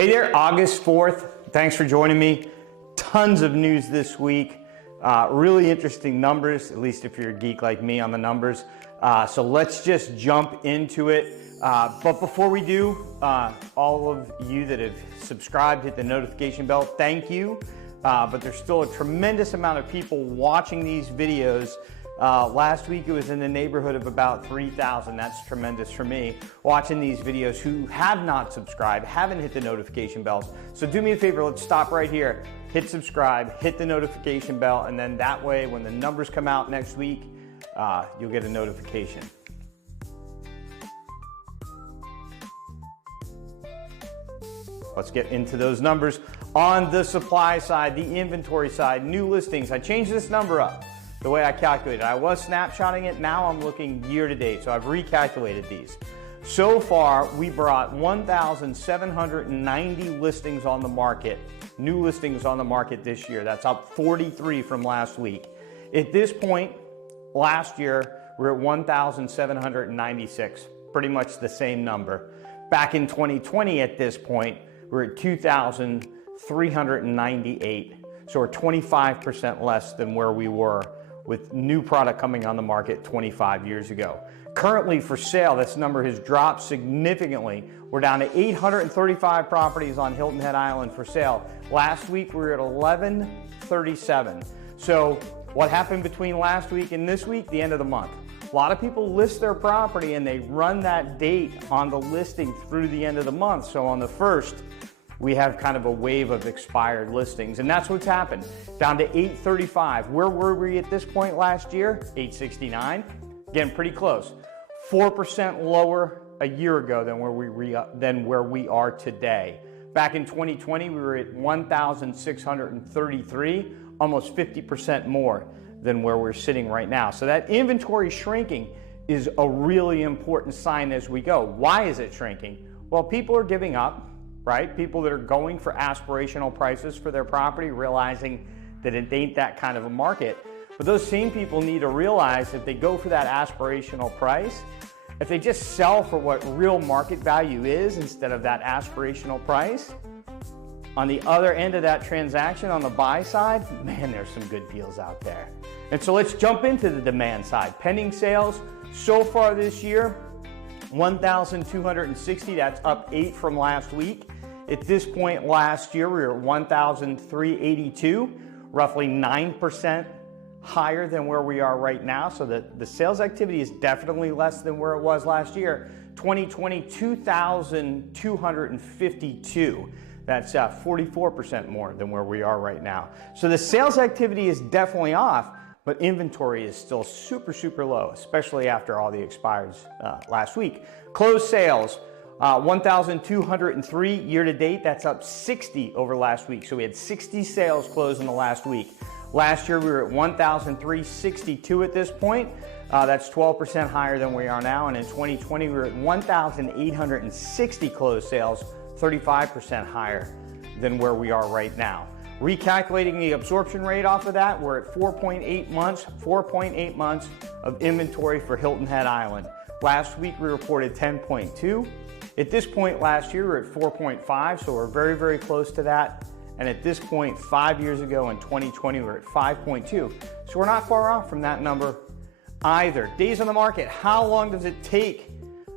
Hey there, August 4th. Thanks for joining me. Tons of news this week. Really interesting numbers, at least if you're a geek like me on the numbers. So let's just jump into it. But before we do, all of you that have subscribed, hit the notification bell, thank you. But there's still a tremendous amount of people watching these videos. Last week it was in the neighborhood of about 3,000. That's tremendous for me, watching these videos who have not subscribed, haven't hit the notification bells. So do me a favor, let's stop right here, hit subscribe, hit the notification bell, and then that way when the numbers come out next week, you'll get a notification. Let's get into those numbers. On the supply side, the inventory side, new listings, I changed this number up. The way I calculated, I was snapshotting it, now I'm looking year to date, so I've recalculated these. So far, we brought 1,790 listings on the market, new listings on the market this year. That's up 43 from last week. At this point, last year, we're at 1,796, pretty much the same number. Back in 2020 at this point, we're at 2,398, so we're 25% less than where we were with new product coming on the market 25 years ago. Currently for sale, this number has dropped significantly. We're down to 835 properties on Hilton Head Island for sale. Last week we were at 1137. So what happened between last week and this week? The end of the month. A lot of people list their property and they run that date on the listing through the end of the month. So on the 1st, we have kind of a wave of expired listings, and that's what's happened. Down to 835. Where were we at this point last year? 869. Again, pretty close. 4% lower a year ago than where we are today. Back in 2020, we were at 1,633, almost 50% more than where we're sitting right now. So that inventory shrinking is a really important sign as we go. Why is it shrinking? Well, people are giving up. Right? People that are going for aspirational prices for their property, realizing that it ain't that kind of a market. But those same people need to realize if they go for that aspirational price, if they just sell for what real market value is instead of that aspirational price, on the other end of that transaction on the buy side, man, there's some good deals out there. And so let's jump into the demand side. Pending sales so far this year, 1,260, that's up 8 from last week. At this point last year, we were at 1,382, roughly 9% higher than where we are right now. So the sales activity is definitely less than where it was last year. 2020, 2,252. That's 44% more than where we are right now. So the sales activity is definitely off, but inventory is still super, super low, especially after all the expires last week. Closed sales, 1,203 year to date. That's up 60 over last week. So we had 60 sales closed in the last week. Last year we were at 1,362 at this point. That's 12% higher than we are now. And in 2020 we were at 1,860 closed sales, 35% higher than where we are right now. Recalculating the absorption rate off of that, we're at 4.8 months of inventory for Hilton Head Island. Last week we reported 10.2. At this point last year, we're at 4.5, so we're very, very close to that. And at this point, 5 years ago in 2020, we were at 5.2. So we're not far off from that number either. Days on the market, how long does it take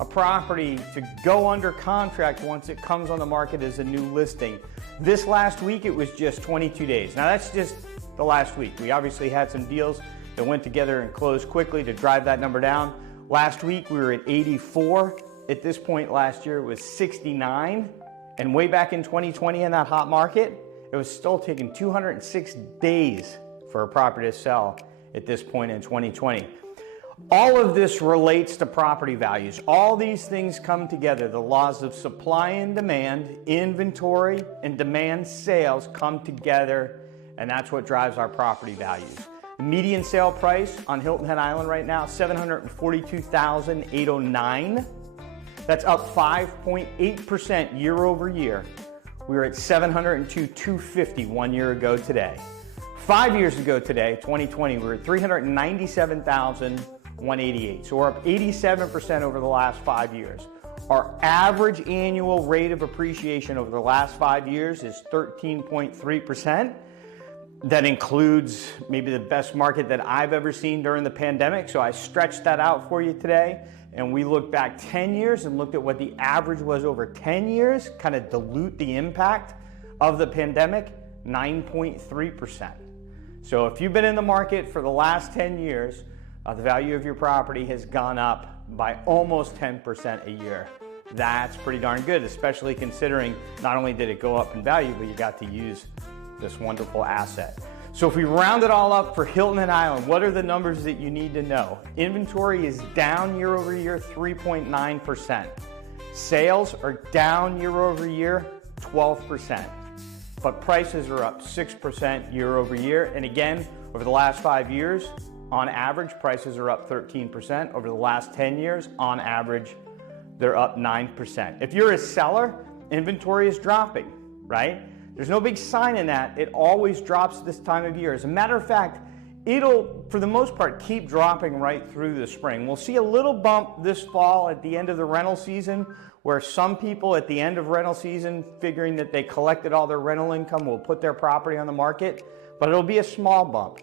a property to go under contract once it comes on the market as a new listing? This last week, it was just 22 days. Now that's just the last week. We obviously had some deals that went together and closed quickly to drive that number down. Last week, we were at 84. At this point last year, it was 69. And way back in 2020 in that hot market, it was still taking 206 days for a property to sell at this point in 2020. All of this relates to property values. All these things come together. The laws of supply and demand, inventory and demand sales come together, and that's what drives our property values. The median sale price on Hilton Head Island right now, $742,809. That's up 5.8% year over year. We were at $702,250 1 year ago today. 5 years ago today, 2020, we were at $397,188. So we're up 87% over the last 5 years. Our average annual rate of appreciation over the last 5 years is 13.3%. That includes maybe the best market that I've ever seen during the pandemic. So I stretched that out for you today. And we looked back 10 years and looked at what the average was over 10 years, kind of dilute the impact of the pandemic, 9.3%. So if you've been in the market for the last 10 years, the value of your property has gone up by almost 10% a year. That's pretty darn good, especially considering not only did it go up in value, but you got to use this wonderful asset. So if we round it all up for Hilton and Island, what are the numbers that you need to know? Inventory is down year over year, 3.9%. Sales are down year over year, 12%. But prices are up 6% year over year. And again, over the last 5 years, on average, prices are up 13%. Over the last 10 years, on average, they're up 9%. If you're a seller, inventory is dropping, right? There's no big sign in that. It always drops this time of year. As a matter of fact, it'll, for the most part, keep dropping right through the spring. We'll see a little bump this fall at the end of the rental season, where some people at the end of rental season, figuring that they collected all their rental income, will put their property on the market, but it'll be a small bump.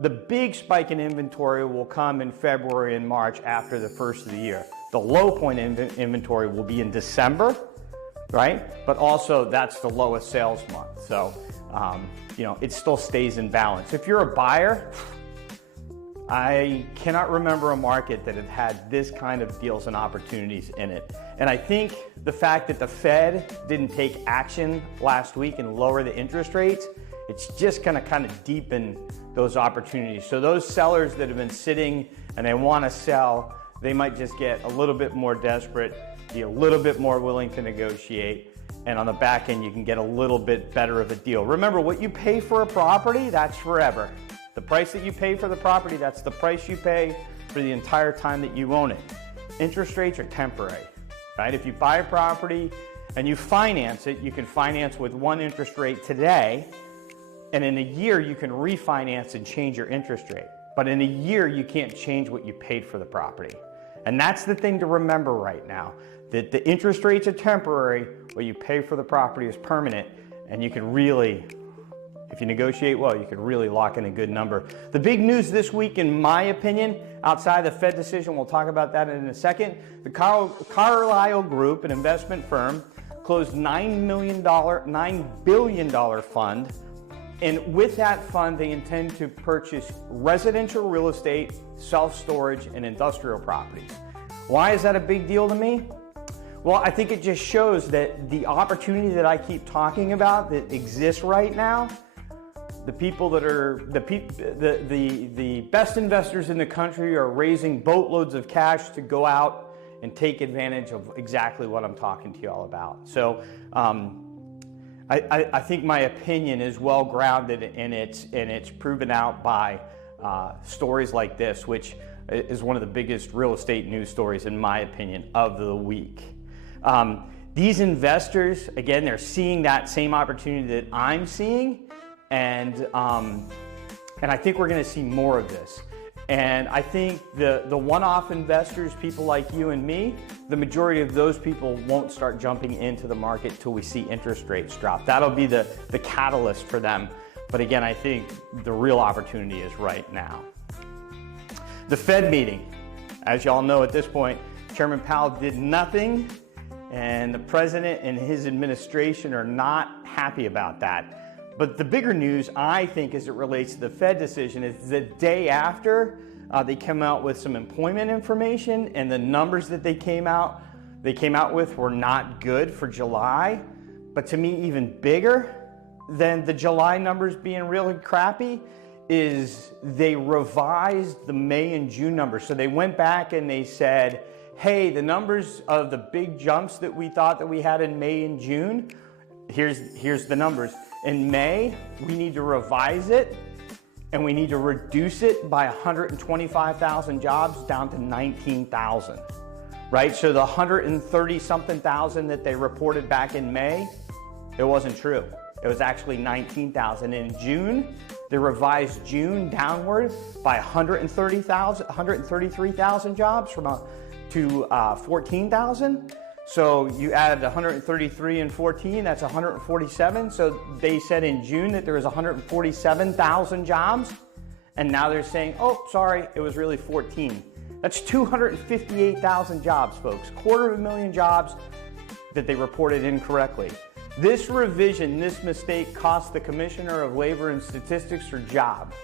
The big spike in inventory will come in February and March after the first of the year. The low point in inventory will be in December, right? But also that's the lowest sales month. So, it still stays in balance. If you're a buyer, I cannot remember a market that had this kind of deals and opportunities in it. And I think the fact that the Fed didn't take action last week and lower the interest rates, it's just gonna kind of deepen those opportunities. So those sellers that have been sitting and they wanna sell, they might just get a little bit more desperate, be a little bit more willing to negotiate, and on the back end, you can get a little bit better of a deal. Remember, what you pay for a property, that's forever. The price that you pay for the property, that's the price you pay for the entire time that you own it. Interest rates are temporary, right? If you buy a property and you finance it, you can finance with one interest rate today, and in a year, you can refinance and change your interest rate. But in a year, you can't change what you paid for the property. And that's the thing to remember right now, that the interest rates are temporary, what you pay for the property is permanent, and you can really, if you negotiate well, you can really lock in a good number. The big news this week, in my opinion, outside the Fed decision, we'll talk about that in a second, the Carlyle Group, an investment firm, closed $9 billion fund. And with that fund, they intend to purchase residential real estate, self-storage, and industrial properties. Why is that a big deal to me? Well, I think it just shows that the opportunity that I keep talking about that exists right now, the people that are, the best investors in the country are raising boatloads of cash to go out and take advantage of exactly what I'm talking to you all about. So, I think my opinion is well grounded, and it's proven out by stories like this, which is one of the biggest real estate news stories, in my opinion, of the week. These investors, again, they're seeing that same opportunity that I'm seeing, and I think we're going to see more of this. And I think the one-off investors, people like you and me, the majority of those people won't start jumping into the market till we see interest rates drop. That'll be the catalyst for them. But again, I think the real opportunity is right now. The Fed meeting. As y'all know at this point, Chairman Powell did nothing, and the president and his administration are not happy about that. But the bigger news, I think, as it relates to the Fed decision, is the day after they came out with some employment information, and the numbers that they came out with were not good for July. But to me, even bigger than the July numbers being really crappy is they revised the May and June numbers. So they went back and they said, hey, the numbers of the big jumps that we thought that we had in May and June, here's the numbers. In May, we need to revise it, and we need to reduce it by 125,000 jobs down to 19,000, right? So the 130-something thousand that they reported back in May, it wasn't true. It was actually 19,000. In June, they revised June downward by 133,000 jobs to 14,000. So you added 133 and 14, that's 147. So they said in June that there was 147,000 jobs. And now they're saying, oh, sorry, it was really 14. That's 258,000 jobs, folks. 250,000 jobs that they reported incorrectly. This revision, this mistake cost the Commissioner of Labor and Statistics her job,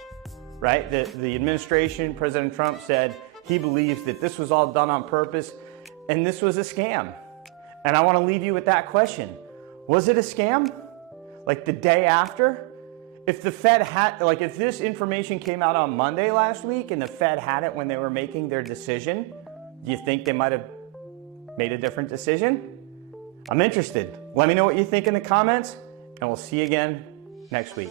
right? The administration, President Trump said he believes that this was all done on purpose and this was a scam. And I want to leave you with that question. Was it a scam? Like the day after? If the Fed had, like if this information came out on Monday last week and the Fed had it when they were making their decision, do you think they might have made a different decision? I'm interested. Let me know what you think in the comments, and we'll see you again next week.